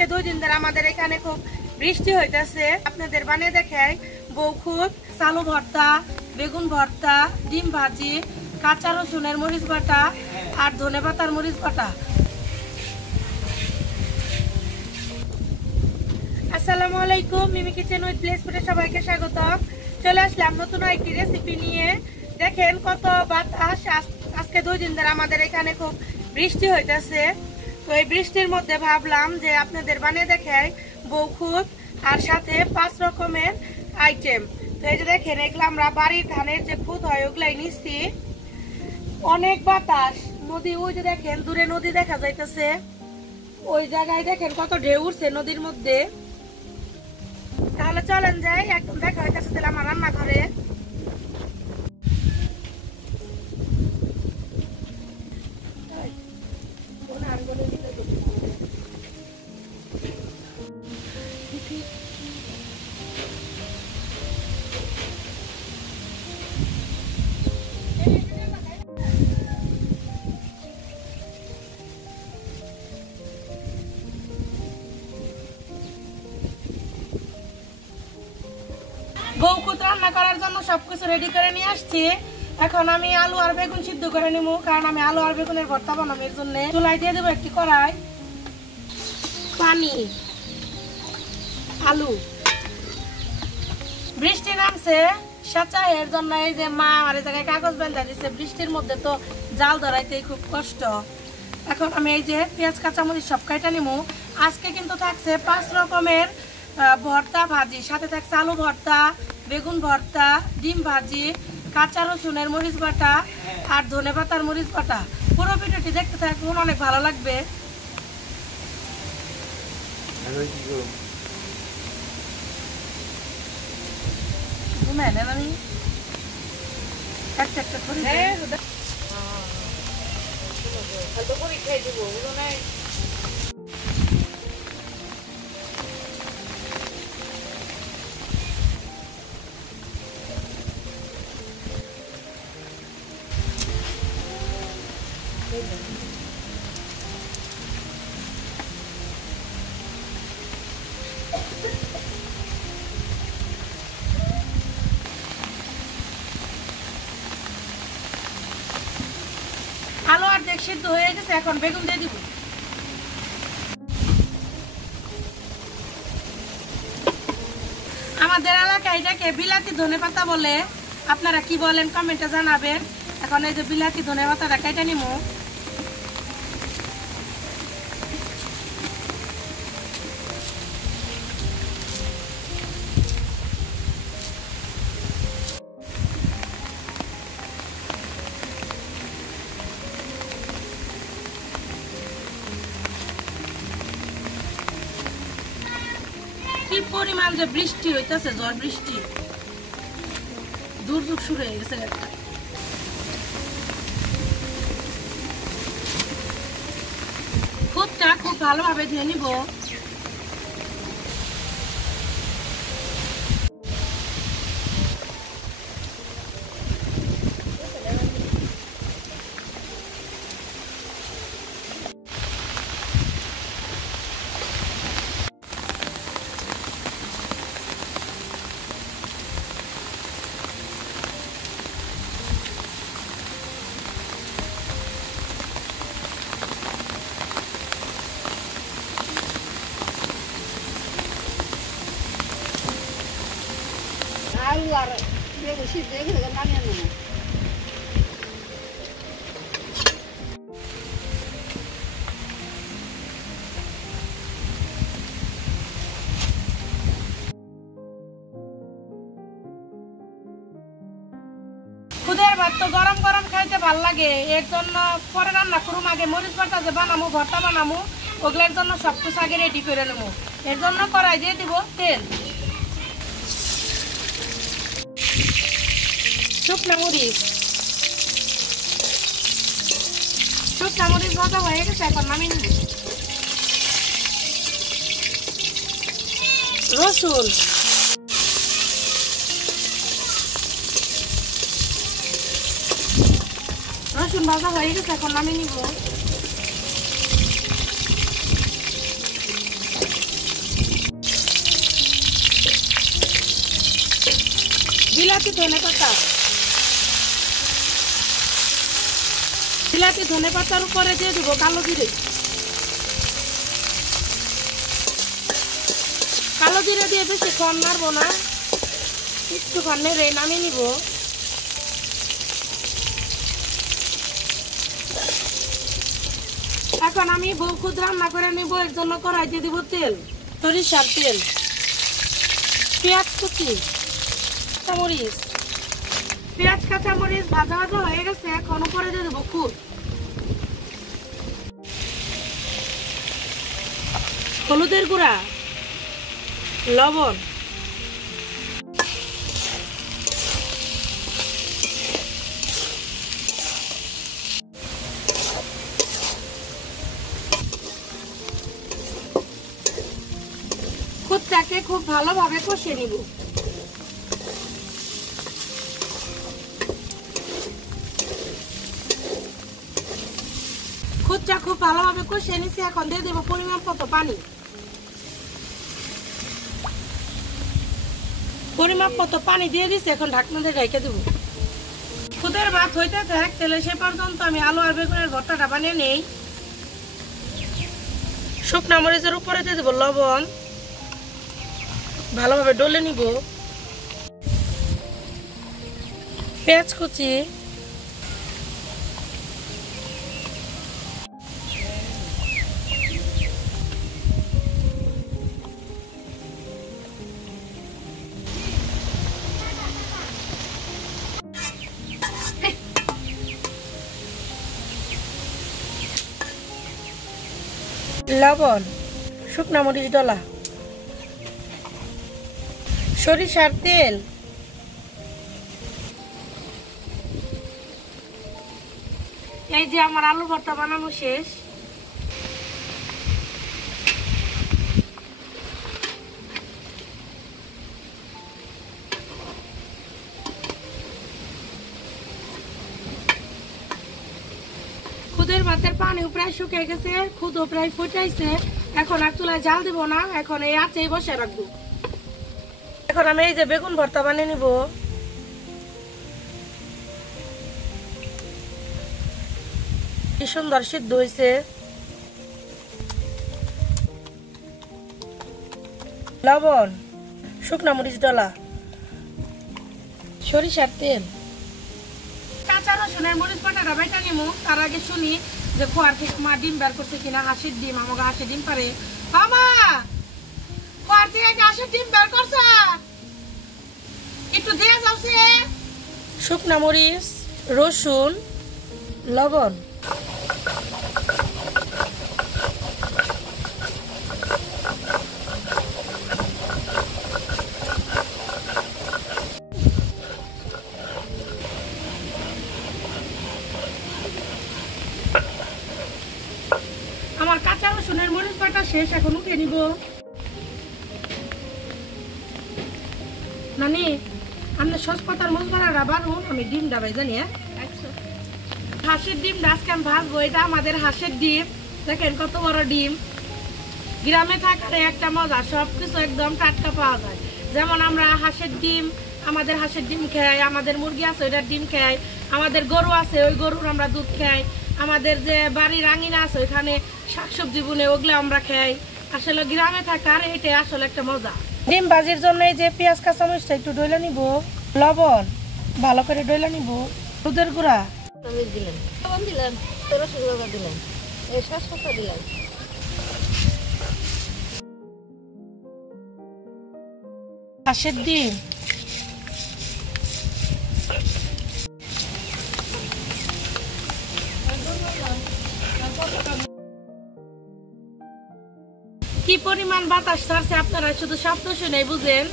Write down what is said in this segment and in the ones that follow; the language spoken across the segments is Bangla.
আজকে 2 দিন ধরে আমাদের এখানে খুব বৃষ্টি হইতেছে। আপনাদের বানিয়ে দেখাই বউখুদ, আলু ভর্তা, বেগুন ভর্তা, ডিম ভাজি, কাঁচা রসুনের মরিচ বাটা আর ধনেপাতার মরিচ বাটা। আসসালামু আলাইকুম, মিমি কিচেন উইথ প্লেস ফুডে সবাইকে স্বাগত। চলে আসলাম নতুন একটি রেসিপি নিয়ে। দেখেন কত বাতাস। আজকে 2 দিন ধরে আমাদের এখানে খুব বৃষ্টি হইতেছে। তো এই বৃষ্টির মধ্যে ভাবলাম যে আপনাদের বানিয়ে দেখাই বউখুদ আর সাথে 5 রকমের আইটেম। তো এই যে দেখেন, এগুলো আমরা বাড়ির ধানের যে খুদ হয় ওগুলাই নিচ্ছি। অনেক বাতাস, নদী ওই যে দেখেন দূরে নদী দেখা যাইতেছে, ওই জায়গায় দেখেন কত ঢেউ উঠছে নদীর মধ্যে। তাহলে চলেন যাই, একদম দেখা হইতেছে তাহলে আমার রান্নাঘরে। বউখুদ রান্না করার জন্য সবকিছু রেডি করে নিয়ে আসছি। এখন আমি আলু আর বেগুন সিদ্ধ করে নিব, কারণ আমি আলু আর বেগুনের ভর্তা বানাবো। এর জন্য চুলায় দিয়ে দেবো একটি কড়াই, পানি, আলু। বৃষ্টি নামছে সেচা, এর জন্য এই যে মা আর এই জায়গায় কাগজ বান্ধা দিচ্ছে। বৃষ্টির মধ্যে তো জাল ধরাইতে খুব কষ্ট। এখন আমি এই যে পেঁয়াজ কাঁচামরিচ সব কাইটা নিব। আজকে কিন্তু থাকছে 5 রকমের ভর্তা ভাজি, সাথে থাকছে আলু ভর্তা, বেগুন ভর্তা, ডিম ভাজি, কাঁচা রসুনের মরিচ বাটা আর ধনেপাতার মরিচ বাটা। পুরো ভিডিওটি দেখতে থাকুন, অনেক ভালো লাগবে। আমি একটা করে আলু আর দেখ সিদ্ধ হয়ে গেছে। এখন বেগুন দিয়ে দিব। আমাদের এলাকায় এটাকে বিলাতি ধনেপাতা বলে, আপনারা কি বলেন কমেন্টে জানাবেন। এখন এই যে বিলাতি ধনেপাতাটা কেটে নিব। কি পরিমাণ যে বৃষ্টি হইতেছে, ঝড় বৃষ্টি, দুর্যোগ শুরু হয়ে গেছে। খুদটা খুব ভালোভাবে ধুয়ে নিব। আলু আর বেগুন সিদ্ধ হয়ে গেলে নামিয়ে নেব। খুদের ভাত তো গরম গরম খাইতে ভাল লাগে, এর জন্য পরে রান্না করুম। আগে মরিচ বাটা যে বানামো, ভর্তা বানামো, ওগুলোর জন্য সবকিছু আগে রেডি করে নেবো। এর জন্য কড়াই দিয়ে দিব তেল, শুকনো মরিচ ভাজা হয়ে গেছে। এখন নামিয়ে নিব। রসুন, রসুন ভাজা হয়ে গেছে। এখন নামিয়ে নিব। বিলাতি ধনে পাতা, বিলাতি ধনে পাতার উপরে দিয়ে দিব কালো জিরে। কালো জিরে দিয়ে বেশিক্ষণ নাড়বো না, একটুক্ষণ নেড়ে নামিয়ে নিব। এখন আমি বহুক্ষণ রান্না করে নিব, এর জন্য কড়াই দিয়ে দিব তেল, সরিষার তেল, পেঁয়াজ কুচি, কাঁচামরিচ। পেঁয়াজ কাঁচামরিচ ভাজা ভাজা হয়ে গেছে, এখন উপরে দিয়ে দেবো খুদ, হলুদের গুঁড়া, লবণ, খুদটাকে খুব ভালোভাবে কষিয়ে নিব। খুদটা খুব ভালোভাবে কষিয়ে নিচ্ছি, এখন দিয়ে দেবো পরিমাণ মতো পানি। পরিমাপ মতো পানি দিয়ে দিচ্ছি, এখন ঢাকনা দিয়ে রেখে দেবো। খুদের ভাত হইতে থাক, তেলে সে পর্যন্ত আমি আলু আর বেগুনের ভর্তাটা বানিয়ে নেই। শুকনা মরিচের উপরে দিয়ে দেবো লবণ, ভালোভাবে ডলে নিব। পেঁয়াজ কুচি, লবণ, শুকনা মরিচ ডলা, সরিষার তেল, এই যে আমার আলু ভর্তা বানানো শেষ। খুদের ভাতের পানিও প্রায় শুকিয়ে গেছে, খুদও প্রায় ফুটাইছে। এখন আর চুলায় জাল দিব না, এখন এই আঁচেই বসে রাখবো। এখন আমি এই যে বেগুন ভর্তা বানিয়ে নিব। কি সুন্দর সিদ্ধ হয়েছে। লবণ, শুকনা মরিচ ডলা, সরিষার তেল, কাঁচা রসুনের মরিচ বাটাটা বেটা নিমু। তার আগে শুনি যে খোয়ার থেকে মা ডিম বের করছে কিনা। হাঁসের ডিম, আমাকে হাঁসের ডিম পারে। আমা খোয়ার থেকে হাঁসের ডিম বের করছে, একটু দিয়ে যাচ্ছে। শুকনা মরিচ, রসুন, লবণ, আমার কাঁচা রসুনের মরিচ বাটা শেষ, এখন উঠে নিব। নানি আমরা সসপাতার মরিচ বাটাটা বানুন, আমি ডিম ডাবাই জানি। হাঁসের ডিম আজকে আমি ভাজবো। এটা আমাদের হাঁসের ডিম, দেখেন কত বড় ডিম। গ্রামে থাকার একটা মজা, সবকিছু একদম টাটকা পাওয়া যায়। যেমন আমরা হাঁসের ডিম, আমাদের হাঁসের ডিম খাই, আমাদের মুরগি আছে ওইটার ডিম খাই, আমাদের গরু আছে ওই গরুর আমরা দুধ খাই, আমাদের যে বাড়ির আঙিনা আছে ওইখানে শাকসবজি বুনে ওগুলো আমরা খাই। আসলে গ্রামে থাকার এটাই আসলে একটা মজা। ডিম ভাজির জন্য এই যে পেঁয়াজ কাঁচামরিচটা একটু ডইলা নিব, লবণ ভালো করে ডইলা নিব, হলুদের গুঁড়া দিলাম, লবণ দিলাম, রসুন দিলাম, সসপাতা দিলাম। হাঁসের ডিম, কি পরিমাণ বাতাস ছাড়ছে আপনারা শুধু শব্দ শুনে বুঝেন।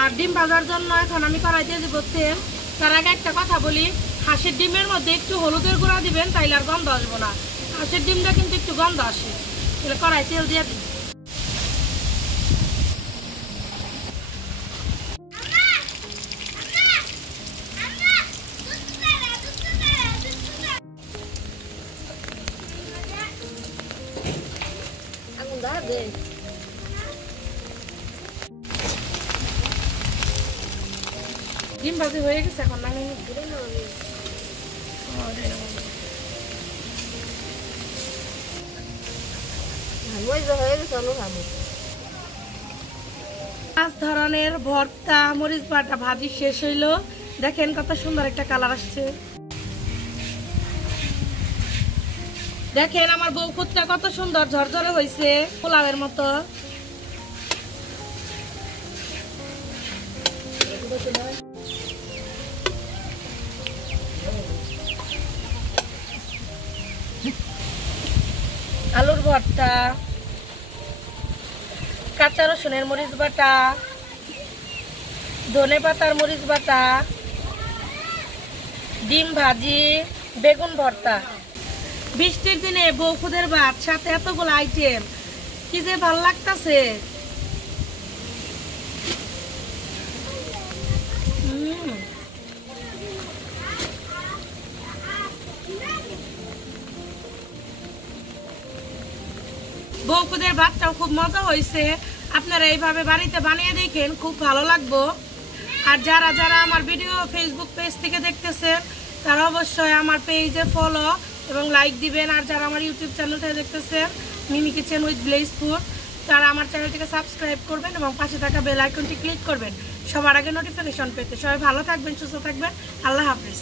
আর ডিম ভাজার জন্য এখন আমি কড়াই দিয়ে দিব তেল। তার আগে একটা কথা বলি, হাঁসের ডিমের মধ্যে একটু হলুদের গুঁড়া দিবেন, তাইলে আর গন্ধ আসবো না। হাঁসের ডিমটা কিন্তু একটু গন্ধ আসে, তাহলে কড়াই তেল দিয়ে দিন। ডিম ভাজি হয়ে গেছে, এখন নামিয়ে নিই। হয়ে গেছে, আলু খাবো। 5 ধরনের ভর্তা, মরিচ বাটা ভাজি শেষ হইলো। দেখেন কত সুন্দর একটা কালার আসছে। দেখেন আমার বউকুতটা কত সুন্দর ঝরঝরে হয়েছে, পোলাওয়ের মতো। আলুর ভর্তা, কাঁচা রসুনের মরিচ বাটা, ধনে পাতার মরিচ বাটা, ডিম ভাজি, বেগুন ভর্তা। বৃষ্টির দিনে বউখুদের ভাত সাথে এতগুলো আইটেম, কি যে ভাল লাগতাছে। বউখুদের ভাতটাও খুব মজা হয়েছে। আপনারা এইভাবে বাড়িতে বানিয়ে দেখেন, খুব ভালো লাগবো। আর যারা যারা আমার ভিডিও ফেসবুক পেজ থেকে দেখতেছেন, তারা অবশ্যই আমার পেজে ফলো এবং লাইক দিবেন। আর যারা আমার ইউটিউব চ্যানেল থেকে দেখতেছেন, মিমি কিচেন উইথ ব্লেজ ফুড, তারা আমার চ্যানেলটিকে সাবস্ক্রাইব করবেন এবং পাশে থাকা বেল আইকনটি ক্লিক করবেন সবার আগে নোটিফিকেশন পেতে। সবাই ভালো থাকবেন, সুস্থ থাকবেন। আল্লাহ হাফেজ।